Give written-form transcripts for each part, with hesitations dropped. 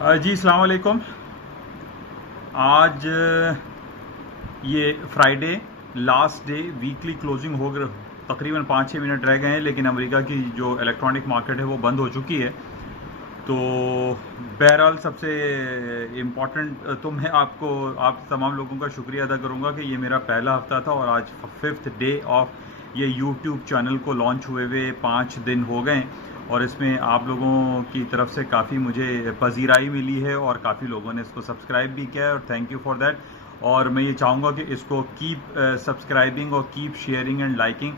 जी अस्सलाम वालेकुम। आज ये Friday last day, weekly closing हो गए, तकरीबन 5-6 मिनट रह गए हैं, लेकिन अमेरिका की जो इलेक्ट्रॉनिक मार्केट है वो बंद हो चुकी है। तो बहरहाल सबसे इम्पॉर्टेंट तो मैं आप तमाम लोगों का शुक्रिया अदा करूंगा कि ये मेरा पहला हफ्ता था और आज 5th डे ऑफ ये यूट्यूब चैनल को लॉन्च हुए हुए 5 दिन हो गए और इसमें आप लोगों की तरफ से काफ़ी मुझे पजीराई मिली है और काफ़ी लोगों ने इसको सब्सक्राइब भी किया है और थैंक यू फॉर दैट। और मैं ये चाहूँगा कि इसको कीप सब्सक्राइबिंग और कीप शेयरिंग एंड लाइकिंग,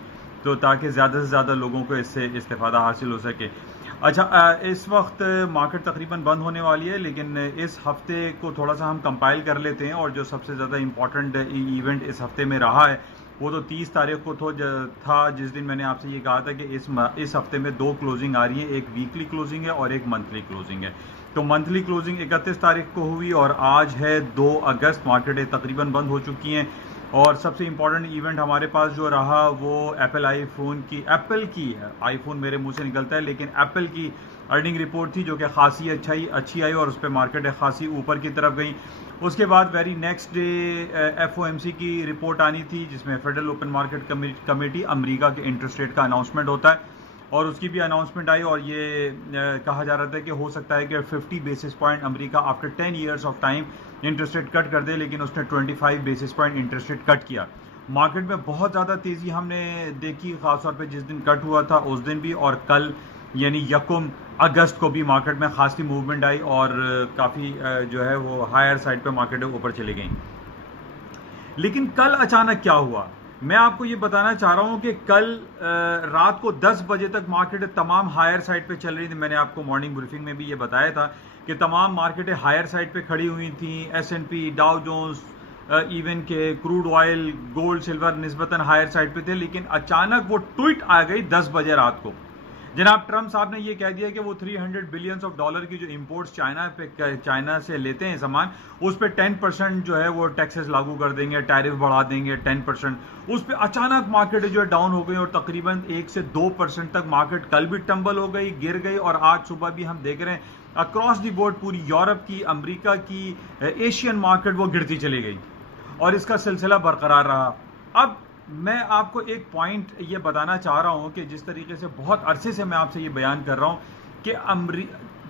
तो ताकि ज़्यादा से ज़्यादा लोगों को इससे इस्तेफादा हासिल हो सके। अच्छा, इस वक्त मार्केट तकरीबन बंद होने वाली है, लेकिन इस हफ्ते को थोड़ा सा हम कंपाइल कर लेते हैं और जो सबसे ज़्यादा इम्पोर्टेंट इवेंट इस हफ्ते में रहा है वो तो 30 तारीख को था, जिस दिन मैंने आपसे ये कहा था कि इस हफ्ते में 2 क्लोजिंग आ रही है, एक वीकली क्लोजिंग है और एक मंथली क्लोजिंग है। तो मंथली क्लोजिंग 31 तारीख को हुई और आज है 2 अगस्त। मार्केटें तकरीबन बंद हो चुकी हैं और सबसे इम्पॉर्टेंट इवेंट हमारे पास जो रहा वो एप्पल एप्पल की आईफोन मेरे मुंह से निकलता है, लेकिन एप्पल की अर्निंग रिपोर्ट थी जो कि खासी अच्छी आई और उस पर मार्केट खासी ऊपर की तरफ गई। उसके बाद वेरी नेक्स्ट डे एफओएमसी की रिपोर्ट आनी थी, जिसमें federal open market committee America के इंटरेस्ट रेट का अनाउंसमेंट होता है और उसकी भी अनाउंसमेंट आई और ये कहा जा रहा था कि हो सकता है कि 50 basis point America after 10 years of time interest rate cut कर दे, लेकिन उसने 25 basis point interest rate cut किया। मार्केट में बहुत ज़्यादा तेज़ी हमने देखी, खासतौर पे जिस दिन कट हुआ था उस दिन भी, और कल यानी 1 अगस्त को भी मार्केट में खासी मूवमेंट आई और काफ़ी जो है वो हायर साइड पे मार्केटें ऊपर चली गई। लेकिन कल अचानक क्या हुआ, मैं आपको ये बताना चाह रहा हूं कि कल रात को 10 बजे तक मार्केट तमाम हायर साइड पे चल रही थी। मैंने आपको मॉर्निंग ब्रीफिंग में भी ये बताया था कि तमाम मार्केटें हायर साइड पे खड़ी हुई थी। एस&पी, डाउ जोन्स, इवन के क्रूड ऑयल, गोल्ड, सिल्वर निस्बतन हायर साइड पे थे, लेकिन अचानक वो ट्वीट आ गई 10 बजे रात को। जनाब ट्रंप साहब ने ये कह दिया कि वो 300 बिलियन ऑफ डॉलर की जो इंपोर्ट्स चाइना से लेते हैं सामान, उस पर 10% जो है वो टैक्सेस लागू कर देंगे, टैरिफ बढ़ा देंगे 10%। उस पर अचानक मार्केट जो है डाउन हो गई और तकरीबन 1 से 2% तक मार्केट कल भी टंबल हो गई, गिर गई और आज सुबह भी हम देख रहे हैं अक्रॉस दी बोर्ड पूरी यूरोप की, अमेरिका की, एशियन मार्केट वो गिरती चली गई और इसका सिलसिला बरकरार रहा। अब मैं आपको एक पॉइंट ये बताना चाह रहा हूं कि जिस तरीके से बहुत अरसे से मैं आपसे ये बयान कर रहा हूं कि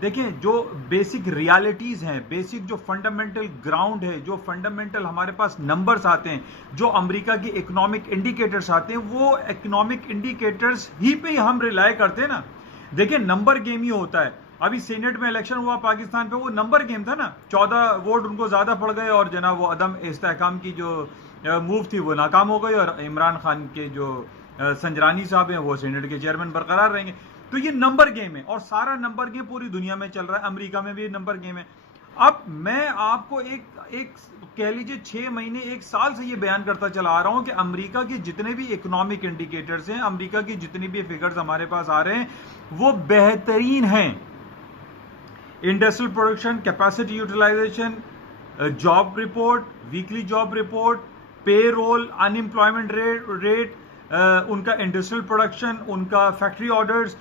देखें, जो बेसिक रियलिटीज हैं, बेसिक जो फंडामेंटल ग्राउंड है, जो फंडामेंटल हमारे पास नंबर्स आते हैं, जो अमेरिका की इकोनॉमिक इंडिकेटर्स आते हैं, वो इकोनॉमिक इंडिकेटर्स ही पे हम रिलाय करते हैं ना। देखिए, नंबर गेम ही होता है। अभी सीनेट में इलेक्शन हुआ पाकिस्तान पे, वो नंबर गेम था ना, 14 वोट उनको ज्यादा पड़ गए और जना वो अदम इस्तेहकाम की जो मूव थी वो नाकाम हो गई और इमरान खान के जो संजरानी साहब हैं वो सेनेट के चेयरमैन बरकरार रहेंगे। तो ये नंबर गेम है और सारा नंबर गेम पूरी दुनिया में चल रहा है, अमेरिका में भी नंबर गेम है। अब मैं आपको एक कह लीजिए 6 महीने 1 साल से ये बयान करता चला आ रहा हूं कि अमेरिका के जितने भी इकोनॉमिक इंडिकेटर्स हैं, अमेरिका की जितनी भी फिगर्स हमारे पास आ रहे हैं वो बेहतरीन हैं। Industrial production, capacity utilisation, job report, weekly job report, payroll, unemployment rate, उनका इंडस्ट्रियल प्रोडक्शन, उनका फैक्ट्री ऑर्डर्स,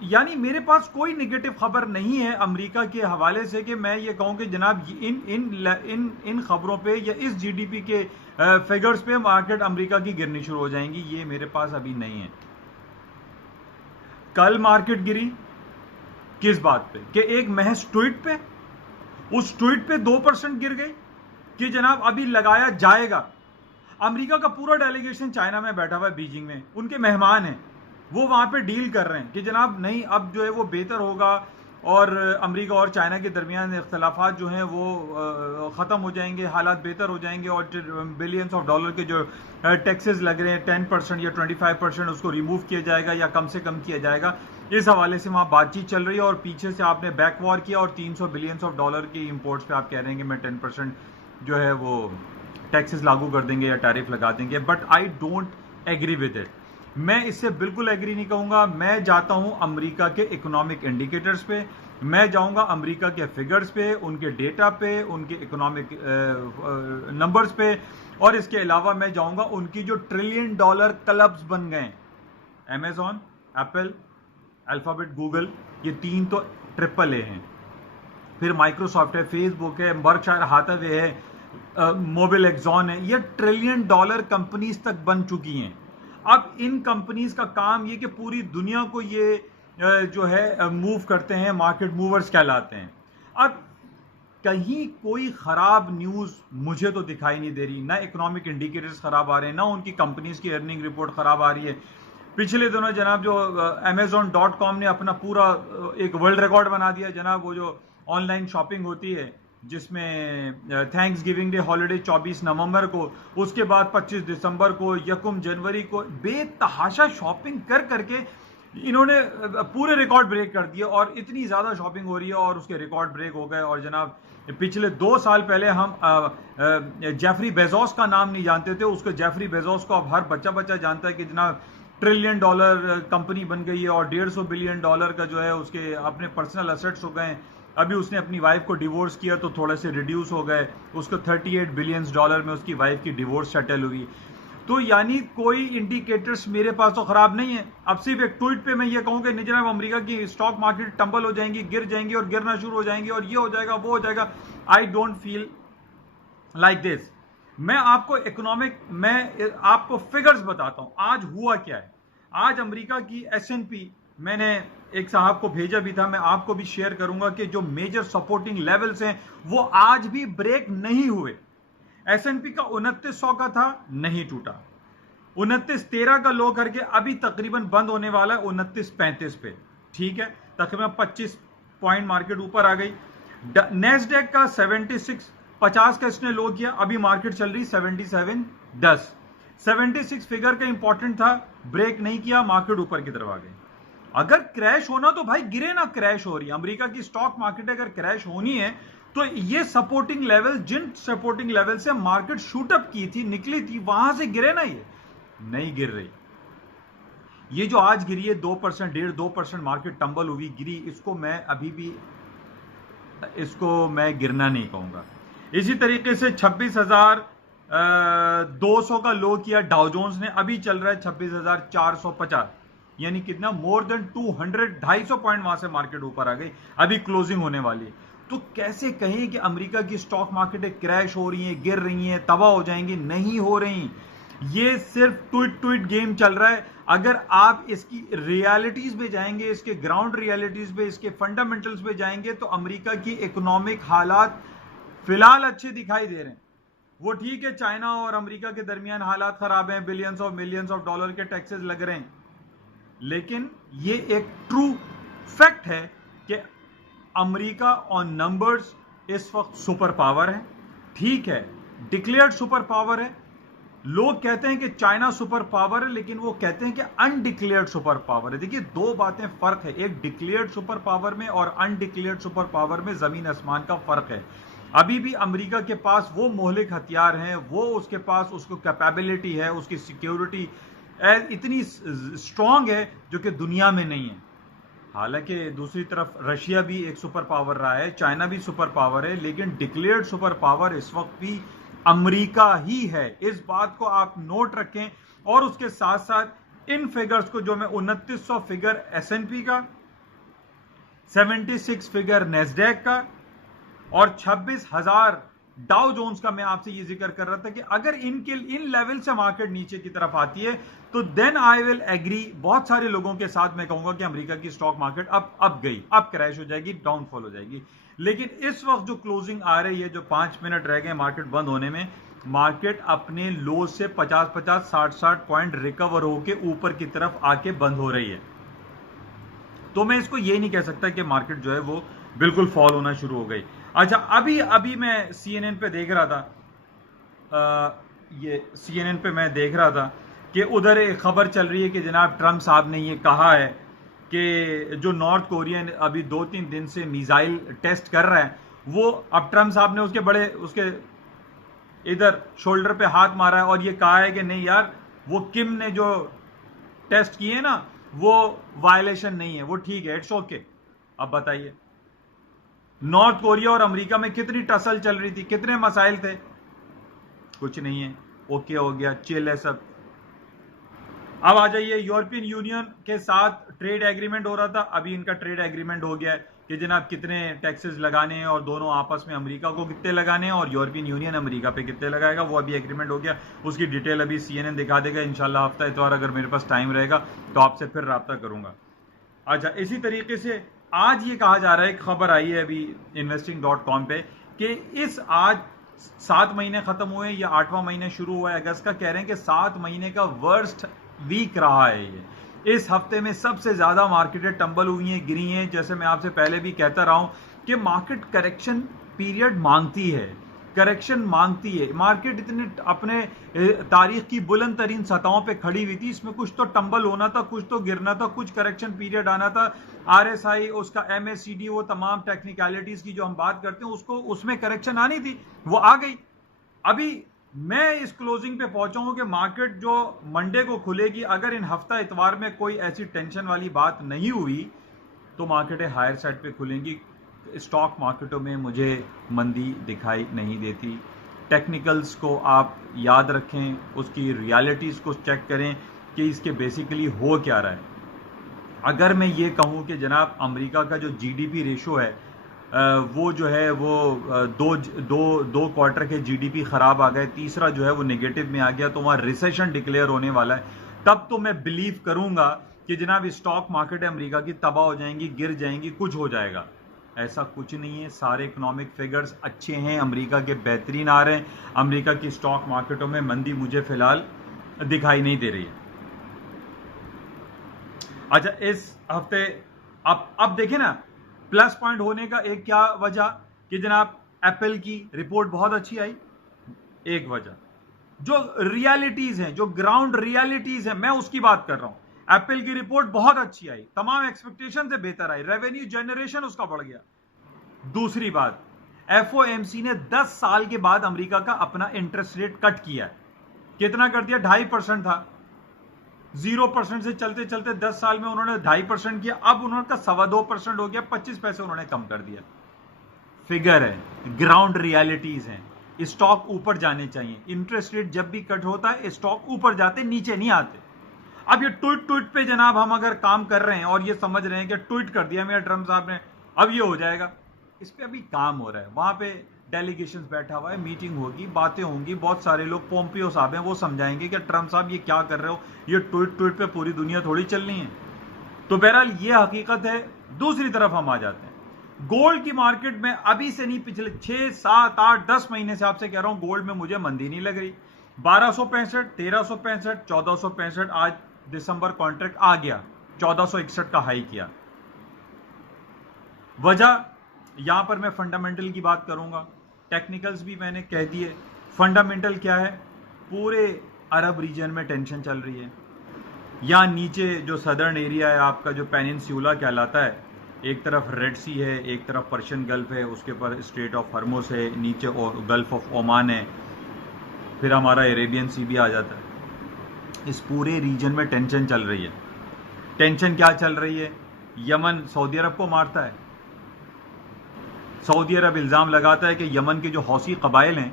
यानी मेरे पास कोई नेगेटिव खबर नहीं है अमेरिका के हवाले से कि मैं ये कहूं कि जनाब इन इन इन इन खबरों पे या इस जीडीपी के फिगर्स पे मार्केट अमेरिका की गिरनी शुरू हो जाएंगी, ये मेरे पास अभी नहीं है। कल मार्केट गिरी किस बात पे कि एक महज ट्वीट पे, उस ट्वीट पे 2% गिर गई कि जनाब अभी लगाया जाएगा। अमेरिका का पूरा डेलीगेशन चाइना में बैठा हुआ है, बीजिंग में, उनके मेहमान हैं, वो वहां पे डील कर रहे हैं कि जनाब नहीं, अब जो है वो बेहतर होगा और अमेरिका और चाइना के दरमियान इख्तलाफात जो हैं वो ख़त्म हो जाएंगे, हालात बेहतर हो जाएंगे और बिलियंस ऑफ डॉलर के जो टैक्सेस लग रहे हैं 10% या 25% उसको रिमूव किया जाएगा या कम से कम किया जाएगा। इस हवाले से वहां बातचीत चल रही है और पीछे से आपने बैक वॉर किया और 300 बिलियंस ऑफ डॉलर की इंपोर्ट्स पे आप कह रहे हैं कि मैं 10% जो है वो टैक्सेस लागू कर देंगे या टैरिफ लगा देंगे। But I don't agree with it, मैं इससे बिल्कुल एग्री नहीं कहूंगा। मैं जाता हूं अमेरिका के इकोनॉमिक इंडिकेटर्स पे, मैं जाऊंगा अमेरिका के फिगर्स पे, उनके डेटा पे, उनके इकोनॉमिक नंबर्स पे, और इसके अलावा मैं जाऊंगा उनकी जो $1 ट्रिलियन क्लब्स बन गए, अमेजॉन, एप्पल, अल्फाबेट, गूगल, ये 3 तो AAA हैं। फिर माइक्रोसॉफ्ट है, फेसबुक है, बर्कशायर हाथवे है, मोबिल एक्सॉन है, ये ट्रिलियन डॉलर कंपनीज तक बन चुकी हैं। अब इन कंपनीज का काम ये कि पूरी दुनिया को ये जो है मूव करते हैं, मार्केट मूवर्स कहलाते हैं। अब कहीं कोई खराब न्यूज मुझे तो दिखाई नहीं दे रही, ना इकोनॉमिक इंडिकेटर्स खराब आ रहे हैं, ना उनकी कंपनीज की अर्निंग रिपोर्ट खराब आ रही है। पिछले दिनों जनाब जो Amazon.com ने अपना पूरा एक वर्ल्ड रिकॉर्ड बना दिया जनाब, वो जो ऑनलाइन शॉपिंग होती है जिसमें थैंक्स गिविंग डे हॉलीडे 24 नवंबर को, उसके बाद 25 दिसंबर को, 1 जनवरी को बेतहाशा शॉपिंग कर करके इन्होंने पूरे रिकॉर्ड ब्रेक कर दिए, और इतनी ज्यादा शॉपिंग हो रही है और उसके रिकॉर्ड ब्रेक हो गए। और जनाब पिछले 2 साल पहले हम जेफरी बेजोस का नाम नहीं जानते थे, उसको जेफरी बेजोस को अब हर बच्चा बच्चा जानता है कि जनाब ट्रिलियन डॉलर कंपनी बन गई है और 150 बिलियन डॉलर का जो है उसके अपने पर्सनल एसेट्स हो गए। अभी उसने अपनी वाइफ को डिवोर्स किया तो थोड़े से रिड्यूस हो गए, उसको 38 बिलियन डॉलर में उसकी वाइफ की डिवोर्स सेटल हुई। तो यानी कोई इंडिकेटर्स मेरे पास तो खराब नहीं है। अब सिर्फ एक ट्वीट पे मैं ये कहूं कि जनाब अमेरिका की स्टॉक मार्केट टंबल हो जाएंगी, गिर जाएंगी और गिरना शुरू हो जाएंगी और ये हो जाएगा वो हो जाएगा, I don't feel like this. मैं आपको फिगर्स बताता हूं आज हुआ क्या है। आज अमेरिका की S&P, मैंने एक साहब को भेजा भी था, मैं आपको भी शेयर करूंगा कि जो मेजर सपोर्टिंग लेवल्स हैं वो आज भी ब्रेक नहीं हुए। S&P का 2900 का था, नहीं टूटा, 2913 का लो करके अभी तकरीबन बंद होने वाला है 2935 पे, ठीक है, तकरीबन 25 पॉइंट मार्केट ऊपर आ गई। नेस्डेक का 7650 का इसने लो किया, अभी मार्केट चल रही 7710। 76 फिगर का इंपॉर्टेंट था, ब्रेक नहीं किया, मार्केट ऊपर की तरफ आ गई। अगर क्रैश होना तो भाई गिरे ना, क्रैश हो रही है अमेरिका की स्टॉक मार्केट, अगर क्रैश होनी है तो ये सपोर्टिंग लेवल, जिन सपोर्टिंग लेवल से मार्केट शूटअप की थी, निकली थी, वहां से गिरे ना, ये नहीं गिर रही। ये जो आज गिरी है 2%, 1.5-2% मार्केट टंबल हुई गिरी, इसको मैं अभी भी गिरना नहीं कहूंगा। इसी तरीके से 26,200 का लो किया डाउ जोन्स ने, अभी चल रहा है 26,450, यानी कितना, मोर देन 200 पॉइंट वहां से मार्केट ऊपर आ गई, अभी क्लोजिंग होने वाली है। तो कैसे कहें कि अमेरिका की स्टॉक मार्केट क्रैश हो रही है, गिर रही हैं, तबाह हो जाएंगी, नहीं हो रही। ये सिर्फ ट्वीट गेम चल रहा है। अगर आप इसकी रियलिटीज पे जाएंगे, इसके ग्राउंड रियलिटीज पे, इसके फंडामेंटल्स पे जाएंगे, तो अमेरिका की इकोनॉमिक हालात फिलहाल अच्छे दिखाई दे रहे हैं। वो ठीक है, चाइना और अमेरिका के दरमियान हालात खराब हैं, billions of millions of dollar के टैक्सेस लग रहे हैं, लेकिन ये एक ट्रू फैक्ट है कि अमेरिका ऑन नंबर्स इस वक्त सुपर पावर है। ठीक है, डिक्लेयर्ड सुपर पावर है। लोग कहते हैं कि चाइना सुपर पावर है, लेकिन वो कहते हैं कि अनडिक्लेयर्ड सुपर पावर है। देखिए, दो बातें फर्क है, एक डिक्लेयर्ड सुपर पावर में और अनडिक्लेयर्ड सुपर पावर में जमीन आसमान का फर्क है। अभी भी अमेरिका के पास वो मोहलिक हथियार हैं, वो उसके पास उसको कैपेबिलिटी है, उसकी सिक्योरिटी इतनी स्ट्रांग है जो कि दुनिया में नहीं है। हालांकि दूसरी तरफ रशिया भी एक सुपर पावर रहा है, चाइना भी सुपर पावर है, लेकिन डिक्लेयर्ड सुपर पावर इस वक्त भी अमेरिका ही है। इस बात को आप नोट रखें। और उसके साथ साथ इन फिगर्स को, जो मैं 2900 फिगर S&P का, 76 फिगर नेस्डेक का और 26,000 डाउ जोन्स का मैं आपसे ये जिक्र कर रहा था कि अगर इन लेवल से मार्केट नीचे की तरफ आती है तो देन आई विल एग्री बहुत सारे लोगों के साथ, मैं कहूंगा कि अमेरिका की स्टॉक मार्केट अब गई, अब क्रैश हो जाएगी, डाउनफॉल हो जाएगी। लेकिन इस वक्त जो क्लोजिंग आ रही है, जो 5 मिनट रह गए मार्केट बंद होने में, मार्केट अपने लो से 50-50, 60-60 पॉइंट रिकवर होकर ऊपर की तरफ आके बंद हो रही है। तो मैं इसको ये नहीं कह सकता कि मार्केट जो है वो बिल्कुल फॉल होना शुरू हो गई। अच्छा, अभी मैं CNN पे देख रहा था, ये CNN पे मैं देख रहा था कि उधर एक खबर चल रही है कि जनाब ट्रंप साहब ने ये कहा है कि जो नॉर्थ कोरियन अभी 2-3 दिन से मिसाइल टेस्ट कर रहा है, वो अब ट्रंप साहब ने उसके इधर शोल्डर पे हाथ मारा है और ये कहा है कि नहीं यार, वो किम ने जो टेस्ट किए ना, वो वायलेशन नहीं है, वो ठीक है, इट्स ओके। अब बताइए, नॉर्थ कोरिया और अमेरिका में कितनी टसल चल रही थी, कितने मसाइल थे, कुछ नहीं है, ओके हो गया, चिल है सब। अब आ जाइए, यूरोपियन यूनियन के साथ ट्रेड एग्रीमेंट हो रहा था, अभी इनका ट्रेड एग्रीमेंट हो गया है। कि जनाब कितने टैक्सेस लगाने हैं और दोनों आपस में अमेरिका को कितने लगाने हैं और यूरोपियन यूनियन अमेरिका पे कितने लगाएगा, वो अभी एग्रीमेंट हो गया। उसकी डिटेल अभी CNN दिखा देगा इंशाल्लाह हफ्ता इतवार, अगर मेरे पास टाइम रहेगा तो आपसे फिर रब्ता करूंगा। अच्छा, इसी तरीके से आज ये कहा जा रहा है, एक खबर आई है अभी investing.com पे कि इस आज 7 महीने खत्म हुए या 8वां महीने शुरू हुआ है अगस्त का, कह रहे हैं कि 7 महीने का वर्स्ट वीक रहा है ये। इस हफ्ते में सबसे ज्यादा मार्केटें टंबल हुई हैं, गिरी हैं। जैसे मैं आपसे पहले भी कहता रहा हूं कि मार्केट करेक्शन पीरियड मांगती है, करेक्शन मांगती है। मार्केट इतने अपने तारीख की बुलंद तरीन सतहों पे खड़ी हुई थी, इसमें कुछ तो टंबल होना था, कुछ तो गिरना था, कुछ करेक्शन पीरियड आना था। RSI, उसका MACD, वो तमाम टेक्निकलिटीज की जो हम बात करते हैं उसको, उसमें करेक्शन आनी थी, वो आ गई। अभी मैं इस क्लोजिंग पे पहुंचा हूं कि मार्केट जो मंडे को खुलेगी, अगर इन हफ्ता इतवार में कोई ऐसी टेंशन वाली बात नहीं हुई तो मार्केटें हायर साइड पे खुलेंगी। स्टॉक मार्केटों में मुझे मंदी दिखाई नहीं देती। टेक्निकल्स को आप याद रखें, उसकी रियलिटीज को चेक करें कि इसके बेसिकली हो क्या रहा है। अगर मैं ये कहूं कि जनाब अमेरिका का जो GDP रेशो है वो जो है वो दो क्वार्टर के GDP खराब आ गए, तीसरा जो है वो नेगेटिव में आ गया, तो वहां रिसेशन डिक्लेयर होने वाला है। तब तो मैं बिलीव करूंगा कि जनाब स्टॉक मार्केट अमेरिका की तबाह हो जाएंगी, गिर जाएंगी, कुछ हो जाएगा। ऐसा कुछ नहीं है, सारे इकोनॉमिक फिगर्स अच्छे हैं, अमेरिका के बेहतरीन आ रहे हैं। अमेरिका की स्टॉक मार्केटों में मंदी मुझे फिलहाल दिखाई नहीं दे रही है। अच्छा, इस हफ्ते अब देखिए ना, प्लस पॉइंट होने का एक क्या वजह कि जनाब एप्पल की रिपोर्ट बहुत अच्छी आई। एक वजह जो रियलिटीज हैं, जो ग्राउंड रियलिटीज हैं, मैं उसकी बात कर रहा हूं। एप्पल की रिपोर्ट बहुत अच्छी आई, तमाम एक्सपेक्टेशन से बेहतर आई, रेवेन्यू जनरेशन उसका बढ़ गया। दूसरी बात, FOMC ने 10 साल के बाद अमेरिका का अपना इंटरेस्ट रेट कट किया है। कितना कर दिया? 2.5% था, 0% से चलते चलते 10 साल में उन्होंने 2.5% किया, अब उन्होंने 2.25% हो गया, 25 पैसे उन्होंने कम कर दिया। फिगर है, ग्राउंड रियलिटीज हैं। स्टॉक ऊपर जाने चाहिए। इंटरेस्ट रेट जब भी कट होता है स्टॉक ऊपर जाते, नीचे नहीं आते। अब ये ट्वीट पे जनाब हम अगर काम कर रहे हैं और ये समझ रहे हैं कि ट्वीट कर दिया मेरा ट्रम्प साहब ने, अब ये हो जाएगा, इस पे अभी काम हो रहा है। वहां पे डेलीगेशन बैठा हुआ है, मीटिंग होगी, बातें होंगी, बहुत सारे लोग, पोम्पियो साहब हैं, वो समझाएंगे कि ट्रम्प साहब ये क्या कर रहे हो, ये ट्वीट पे पूरी दुनिया थोड़ी चलनी है। तो बहरहाल ये हकीकत है। दूसरी तरफ हम आ जाते हैं गोल्ड की मार्केट में। अभी से नहीं, पिछले 6, 7, 8, 10 महीने से आपसे कह रहा हूं, गोल्ड में मुझे मंदी नहीं लग रही। 1265, 1365, 1465, आज दिसंबर कॉन्ट्रैक्ट आ गया, 1461 का हाई किया। वजह, यहां पर मैं फंडामेंटल की बात करूंगा, टेक्निकल्स भी मैंने कह दिए। फंडामेंटल क्या है? पूरे अरब रीजन में टेंशन चल रही है। यहां नीचे जो सदर्न एरिया है आपका, जो पेनिनसुला कहलाता है, एक तरफ रेड सी है, एक तरफ पर्शियन गल्फ है, उसके ऊपर स्ट्रेट ऑफ हॉर्मुज़ है, नीचे गल्फ ऑफ ओमान है, फिर हमारा अरेबियन सी भी आ जाता है। इस पूरे रीजन में टेंशन चल रही है। टेंशन क्या चल रही है? यमन सऊदी अरब को मारता है। सऊदी अरब इल्ज़ाम लगाता है कि यमन के जो हौसी कबाइल हैं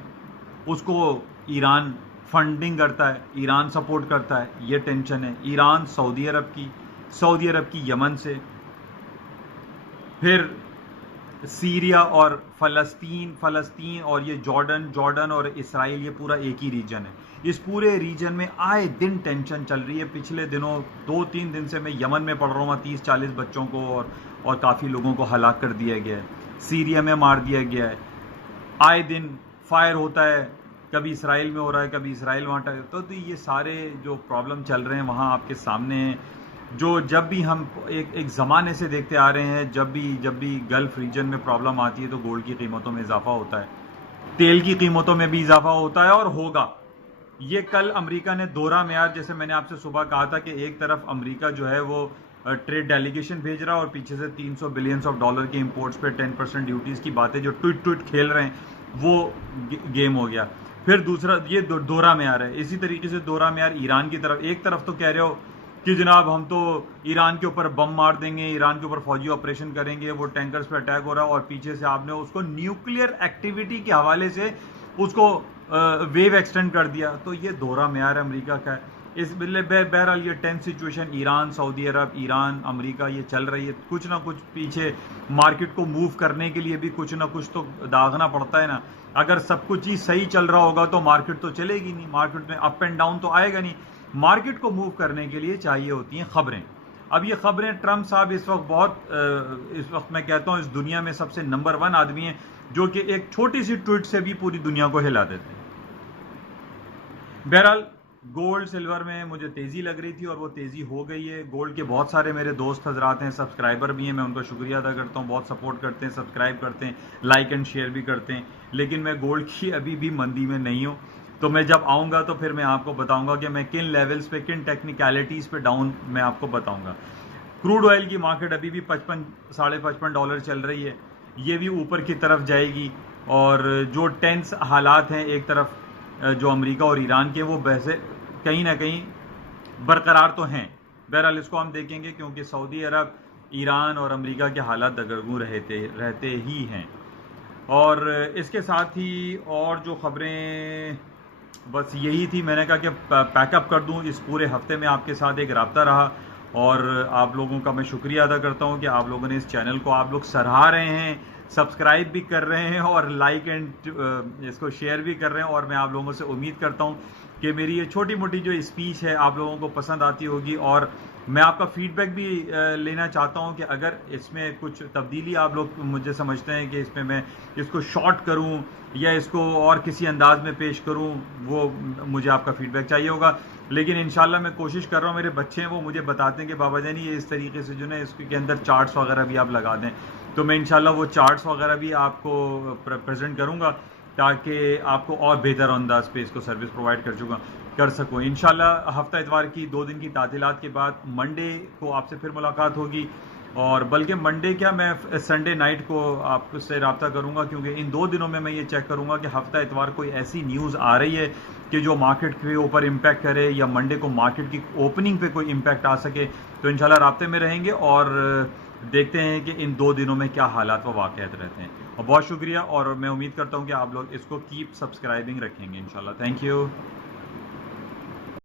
उसको ईरान फंडिंग करता है, ईरान सपोर्ट करता है। ये टेंशन है ईरान सऊदी अरब की, सऊदी अरब की यमन से, फिर सीरिया और फ़लस्तीन और ये जॉर्डन और इसराइल, ये पूरा एक ही रीजन है। इस पूरे रीजन में आए दिन टेंशन चल रही है। पिछले दिनों 2-3 दिन से मैं यमन में पढ़ रहा हूँ, 30-40 बच्चों को और काफ़ी लोगों को हलाक कर दिया गया है। सीरिया में मार दिया गया है। आए दिन फायर होता है, कभी इसराइल में हो रहा है, कभी इसराइल वहाँ तो ये सारे जो प्रॉब्लम चल रहे हैं वहाँ आपके सामने हैं। जो जब भी हम एक ज़माने से देखते आ रहे हैं, जब भी गल्फ रीजन में प्रॉब्लम आती है तो गोल्ड की कीमतों में इजाफा होता है, तेल की कीमतों में भी इजाफा होता है और होगा। ये कल अमेरिका ने दोहरा म्यार, जैसे मैंने आपसे सुबह कहा था कि एक तरफ अमेरिका जो है वो ट्रेड डेलीगेशन भेज रहा है और पीछे से $300 बिलियन के इंपोर्ट्स पे 10% ड्यूटीज की बातें जो ट्वीट खेल रहे हैं, वो गेम हो गया। फिर दूसरा ये दोहरा म्यार है। इसी तरीके से दोहरा म्यार ईरान की तरफ, एक तरफ तो कह रहे हो कि जनाब हम तो ईरान के ऊपर बम मार देंगे, ईरान के ऊपर फौजी ऑपरेशन करेंगे, वो टैंकर्स पे अटैक हो रहा है, और पीछे से आपने उसको न्यूक्लियर एक्टिविटी के हवाले से उसको वेव एक्सटेंड कर दिया। तो ये दोहरा म्यार अमेरिका का है। इस बहरहाल ये टेंस सिचुएशन ईरान, सऊदी अरब, ईरान, अमेरिका ये चल रही है। कुछ ना कुछ पीछे मार्केट को मूव करने के लिए भी कुछ ना कुछ तो दागना पड़ता है ना। अगर सब कुछ ही सही चल रहा होगा तो मार्केट तो चलेगी नहीं, मार्केट में अप एंड डाउन तो आएगा नहीं। मार्केट को मूव करने के लिए चाहिए होती हैं खबरें। अब ये खबरें, ट्रंप साहब इस वक्त मैं कहता हूं इस दुनिया में सबसे नंबर 1 आदमी है जो कि एक छोटी सी ट्वीट से भी पूरी दुनिया को हिला देते हैं। बहरहाल गोल्ड सिल्वर में मुझे तेजी लग रही थी और वो तेजी हो गई है। गोल्ड के बहुत सारे मेरे दोस्त हजरात हैं, सब्सक्राइबर भी हैं, मैं उनका शुक्रिया अदा करता हूँ, बहुत सपोर्ट करते हैं, सब्सक्राइब करते हैं, लाइक एंड शेयर भी करते हैं। लेकिन मैं गोल्ड की अभी भी मंदी में नहीं हूँ। तो मैं जब आऊँगा तो फिर मैं आपको बताऊँगा कि मैं किन लेवल्स पे, किन टेक्निकलिटीज़ पे डाउन मैं आपको बताऊँगा। क्रूड ऑयल की मार्केट अभी भी 55 साढ़े $55 चल रही है, ये भी ऊपर की तरफ जाएगी। और जो टेंस हालात हैं एक तरफ जो अमेरिका और ईरान के, वो वैसे कहीं ना कहीं बरकरार तो हैं। बहरहाल इसको हम देखेंगे क्योंकि सऊदी अरब, ईरान और अमेरिका के हालात दगरगू रहते ही हैं। और इसके साथ ही और जो खबरें, बस यही थी। मैंने कहा कि पैकअप कर दूं। इस पूरे हफ्ते में आपके साथ एक राब्ता रहा और आप लोगों का मैं शुक्रिया अदा करता हूं कि आप लोगों ने इस चैनल को आप लोग सराहा रहे हैं, सब्सक्राइब भी कर रहे हैं और लाइक एंड इसको शेयर भी कर रहे हैं। और मैं आप लोगों से उम्मीद करता हूं कि मेरी ये छोटी मोटी जो स्पीच है आप लोगों को पसंद आती होगी। और मैं आपका फीडबैक भी लेना चाहता हूं कि अगर इसमें कुछ तब्दीली आप लोग मुझे समझते हैं कि इसमें मैं इसको शॉर्ट करूं या इसको और किसी अंदाज में पेश करूं, वो मुझे आपका फीडबैक चाहिए होगा। लेकिन इंशाल्लाह मैं कोशिश कर रहा हूं। मेरे बच्चे हैं वो मुझे बताते हैं कि बाबा जान ये इस तरीके से जो ना इसके अंदर चार्ट्स वगैरह भी आप लगा दें, तो मैं इंशाल्लाह वो चार्ट्स वगैरह भी आपको प्रेजेंट करूंगा ताकि आपको और बेहतर अंदाज पे इसको सर्विस प्रोवाइड कर सकूं। इंशाल्लाह हफ्ता इतवार की 2 दिन की तातीलात के बाद मंडे को आपसे फिर मुलाकात होगी। और बल्कि मंडे क्या, मैं संडे नाइट को आपसे रब्ता करूंगा क्योंकि इन 2 दिनों में मैं ये चेक करूंगा कि हफ्ता इतवार कोई ऐसी न्यूज़ आ रही है कि जो मार्केट के ऊपर इम्पैक्ट करे या मंडे को मार्केट की ओपनिंग पे कोई इम्पैक्ट आ सके। तो इंशाल्लाह राब्ते में रहेंगे और देखते हैं कि इन 2 दिनों में क्या हालात व वाक़यात रहते हैं। और बहुत शुक्रिया और मैं उम्मीद करता हूँ कि आप लोग इसको कीप सब्सक्राइबिंग रखेंगे इंशाल्लाह। Thank you.